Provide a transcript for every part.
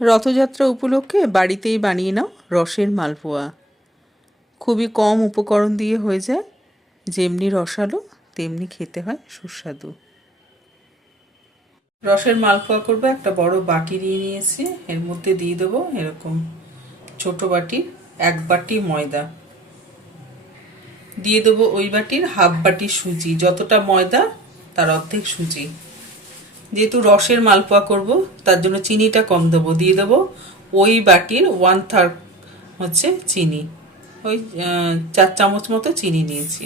রথযাত্রা উপলক্ষে বাড়িতেই বানিয়ে নাও রসের মালপোয়া। খুবই কম উপকরণ দিয়ে হয়ে যায়, যেমনি রসালো তেমনি খেতে হয় সুস্বাদু। রসের মালপোয়া করবো, একটা বড় বাটি নিয়ে নিয়েছি। এর মধ্যে দিয়ে দেবো এরকম ছোট বাটির 1 বাটি ময়দা, দিয়ে দেবো ওই বাটির হাফ বাটি সুজি, যতটা ময়দা তার অর্ধেক সুজি। যেহেতু রসের মালপোয়া করব তার জন্য চিনিটা কম দেবো, দিয়ে দেবো ওই বাটির 1/3 হচ্ছে চিনি, ওই 4 চামচ মতো চিনি নিয়েছি।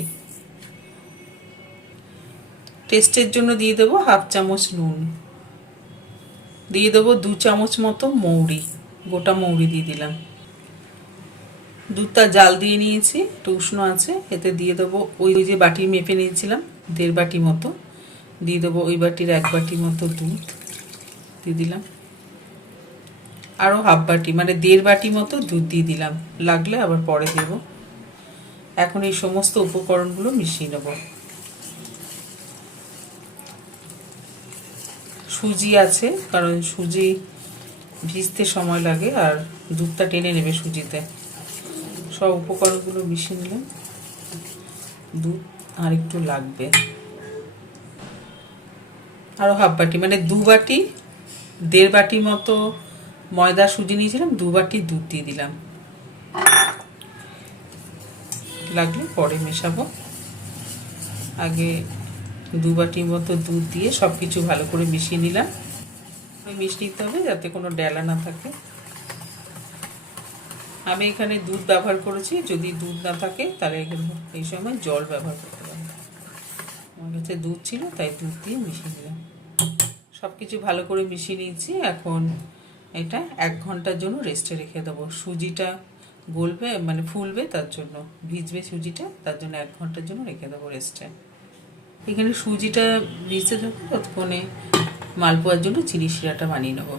টেস্টের জন্য দিয়ে দেবো হাফ চামচ নুন, দিয়ে দেবো 2 চামচ মতো মৌরি, গোটা মৌরি দিয়ে দিলাম। দুধটা জাল দিয়ে নিয়েছি, একটু উষ্ণ আছে, এতে দিয়ে দেবো ওই যে বাটি মেপে নিয়েছিলাম 1.5 বাটি মতো, দিয়ে দেবো ওই বাটির 1 বাটি মতো দুধ দিয়ে দিলাম। আরও হাফ বাটি মানে 1.5 বাটি মতো দুধ দিয়ে দিলাম, লাগলে আবার পরে দেব। এখন এই সমস্ত উপকরণগুলো মিশিয়ে নেব। সুজি আছে, কারণ সুজি ভিজতে সময় লাগে আর দুধটা টেনে নেবে সুজিতে। সব উপকরণগুলো মিশিয়ে নিলাম, দুধ আর একটু লাগবে, আরও হাফ বাটি মানে 2 বাটি 1.5 বাটি মতো ময়দা সুজি নিয়েছিলাম, 2 বাটি দুধ দিয়ে দিলাম, লাগলে পরে মেশাবো। আগে 2 বাটি মতো দুধ দিয়ে সব কিছু ভালো করে মিশিয়ে নিলাম। মিশিয়ে নিতে হবে যাতে কোনো ডেলা না থাকে। আমি এখানে দুধ ব্যবহার করেছি, যদি দুধ না থাকে তাহলে এই সময় জল ব্যবহার করতে পারি। আমার কাছে দুধ ছিল তাই দুধ দিয়ে মিশিয়ে নিলাম। সব কিছু ভালো করে মিশিয়ে নিয়েছি। এখন এটা 1 ঘন্টার জন্য রেস্টে রেখে দেবো। সুজিটা গলবে মানে ফুলবে, তার জন্য ভিজবে সুজিটা, তার জন্য 1 ঘন্টার জন্য রেখে দেবো রেস্টে। এখানে সুজিটা ভিজতে থাকবে, ততক্ষণে মালপোয়ার জন্য চিনি শিরাটা বানিয়ে নেবো।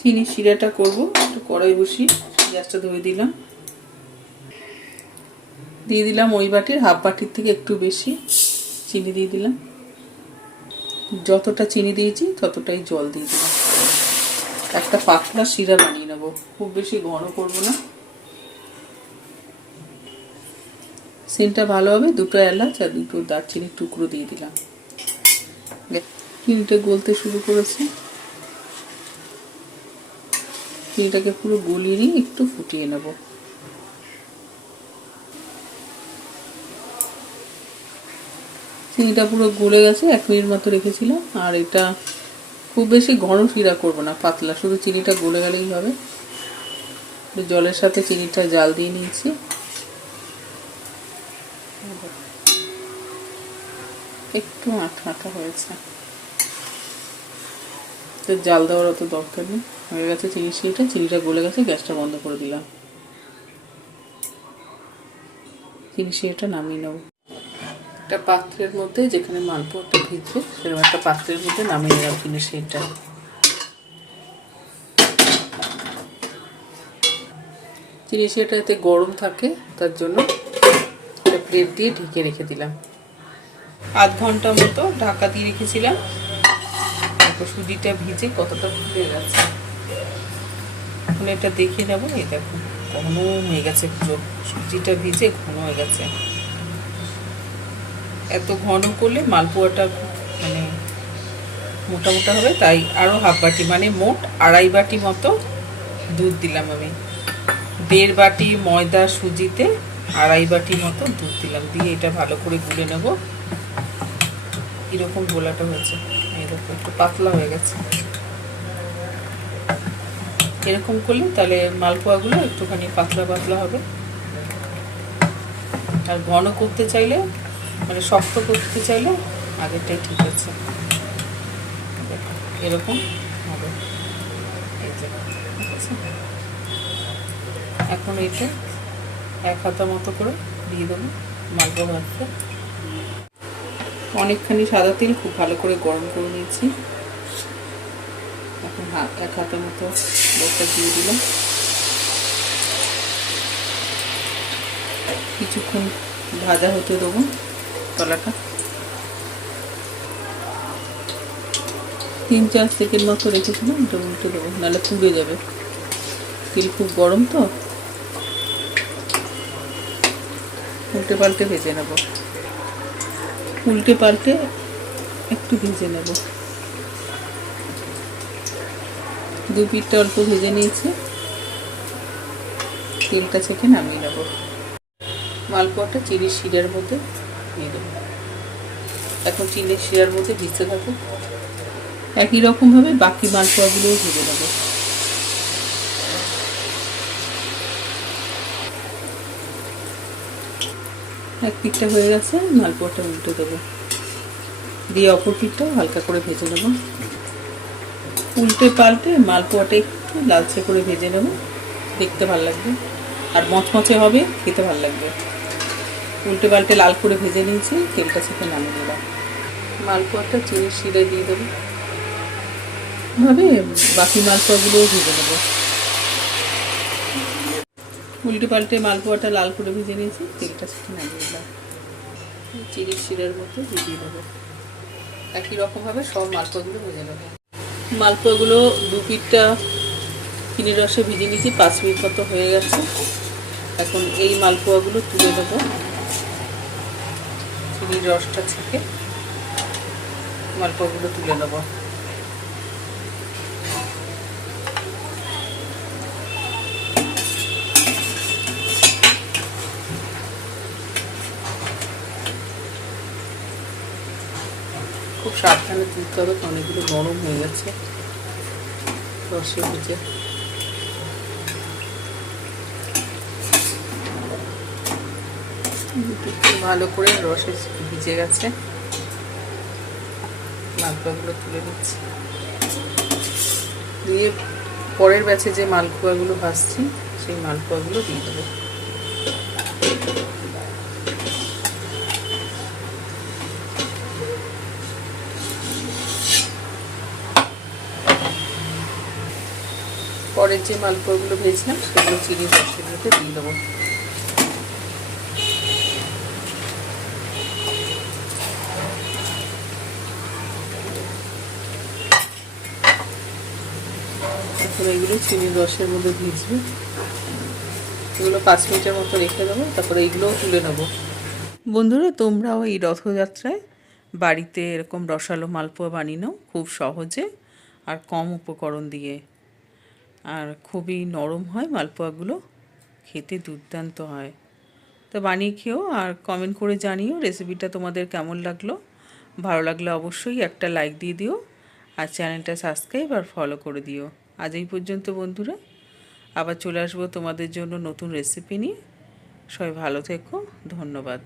চিনি শিরাটা করবো, একটু কড়াই বসিয়ে গ্যাসটা ধরে দিলাম, দিয়ে দিলাম ওই বাটির হাফ বাটির থেকে একটু বেশি চিনি দিয়ে দিলাম। যতটা চিনি দিয়েছি ততটাই জল দিয়ে দিলাম। একটা পাতলা শিরা বানিয়ে নেবো, খুব বেশি ঘন করবো না। সেন্টটা ভালো হবে। 2টো এলাচ আর 2টো দারচিনির টুকরো দিয়ে দিলাম। চিনিটা গলতে শুরু করেছে, চিনিটাকে পুরো গলিয়ে নিয়ে একটু ফুটিয়ে নেব। চিনিটা পুরো গলে গেছে, 1 মিনিট মতো রেখেছিলাম। আর এটা খুব বেশি ঘন শিরা করবো না, পাতলা, শুধু চিনিটা গলে গেলেই হবে। জলের সাথে চিনিটা জাল দিয়ে নিয়েছি। একটু আঠা আঠা হয়েছে, তো জাল দেওয়ার অত দরকার নেই। হয়ে গেছে চিনি শিরাটা, চিনিটা গলে গেছে, গ্যাসটা বন্ধ করে দিলাম। চিনি শিরাটা নামিয়ে নেব। একটা পাত্রের মধ্যে, যেখানে মালপোয়াটা ভিজবে সেরকম একটা পাত্রের মধ্যে নামিয়ে নিলাম চিনি শিরাটা। চিনি শিরাটা যাতে গরম থাকে তার জন্য একটা প্লেট দিয়ে ঢেকে রেখে দিলাম। 1/2 ঘন্টা মতো ঢাকা দিয়ে রেখেছিলাম। সুজিটা ভিজে কতটা ফুলে গেছে, এখন এটা দেখে নেব। এই দেখো ঘন হয়ে গেছে, পুরো সুজিটা ভিজে ঘন হয়ে গেছে। এত ঘন করলে মালপোয়াটা মানে মোটা মোটা হবে, তাই আরও হাফ বাটি মানে মোট 2.5 বাটি মতো দুধ দিলাম আমি। 1.5 বাটি ময়দা সুজিতে 2.5 বাটি মতো দুধ দিলাম, দিয়ে এটা ভালো করে গুলে নেব। এরকম গোলাটা হয়েছে, এরকম একটু পাতলা হয়ে গেছে। এরকম করলে তাহলে মালপোয়াগুলো একটুখানি পাতলা পাতলা হবে। আর ঘন করতে চাইলে মানে শক্ত করতে চাইলে আগেরটাই ঠিক আছে। এরকম হবে, এই যে ঠিক আছে। এখন এইটা 1 হাতা মতো করে দিয়ে দেবো মালপোয়া ভাজতে। অনেকখানি সাদা তেল খুব ভালো করে গরম করে নিয়েছি। এখন 1 হাতা মতো বড়টা দিয়ে দিলাম। কিছুক্ষণ ভাজা হতে দেবো তলাটা। 3-4 সেকেন্ড মতো রেখেছিলাম, এটা উল্টে দেবো, নাহলে পুড়ে যাবে। তেল খুব গরম তো, উল্টে পাল্টে ভেজে নেব। উল্টে পাল্টে একটু ভেজে নেব। দু পিঠটা অল্প ভেজে নিয়েছি, তেলটা ছেঁকে নামিয়ে নেব। মালপোয়াটা চিনির শিরার মধ্যে দিয়ে দেবো। এখন চিনির শিরার মধ্যে ভিজতে থাকো। একই রকমভাবে বাকি মালপোয়াগুলোও ভেজে নেব। এক পিঠটা হয়ে গেছে, মালপোয়াটা উল্টে দেবো, দিয়ে অপর পিঠটাও হালকা করে ভেজে নেব। উল্টে পাল্টে মালপোয়াটা একটু লালচে করে ভেজে নেব, দেখতে ভালো লাগবে আর মচমচে হবে, খেতে ভালো লাগবে। উল্টে পাল্টে লাল করে ভেজে নিয়েছি, তেলটা ছেঁকে নামিয়ে নিলাম। মালপোয়াটা চিনির শিরা দিয়ে দেবো, ভাবে বাকি মালপোয়াগুলোও ভেজে নেব। উল্টে পাল্টে মালপোয়াটা লাল করে ভেজে নিয়েছি, তেলটা ছেঁকে নামিয়ে নিলাম। চিনির শিরার মধ্যে ভিজিয়ে দেবো। একই রকমভাবে সব মালপোয়াগুলো ভেজে নেব। মালপোয়াগুলো দু পিঠটা চিনির রসে ভিজিয়ে নিয়েছি, 5 মিনিট মতো হয়ে গেছে। এখন এই মালপোয়াগুলো তুলে দেব, চিনির রসটা ছেঁকে মালপোয়াগুলো তুলে নেব। খুব সাবধানে তুলতে হবে, কারণ এগুলো নরম হয়ে গেছে রসে ভেজে। ভালো করে রসে ভিজে গেছে, মালপোয়াগুলো তুলে নিচ্ছি। দিয়ে পরের ব্যাচে যে মালপোয়াগুলো ভাজছি সেই মালপোয়াগুলো দিয়ে দেবো। পরের যে মালপোয়াগুলো ভেজলাম সেগুলো চিনির রসের মধ্যে দিয়ে দেবো। এখন এগুলো চিনির রসের মধ্যে ভিজবে, এগুলো 5 মিনিটের মতো রেখে দেবো, তারপরে এইগুলোও তুলে নেবো। বন্ধুরা, তোমরাও এই রথযাত্রায় বাড়িতে এরকম রসালো মালপোয়া বানিয়ে নাও, খুব সহজে আর কম উপকরণ দিয়ে। আর খুবই নরম হয় মালপোয়াগুলো, খেতে দুর্দান্ত হয়। তো বানিয়ে খেও আর কমেন্ট করে জানিও রেসিপিটা তোমাদের কেমন লাগলো। ভালো লাগলে অবশ্যই একটা লাইক দিয়ে দিও আর চ্যানেলটা সাবস্ক্রাইব আর ফলো করে দিও। আজ এই পর্যন্ত বন্ধুরা, আবার চলে আসবো তোমাদের জন্য নতুন রেসিপি নিয়ে। সবাই ভালো থেকো, ধন্যবাদ।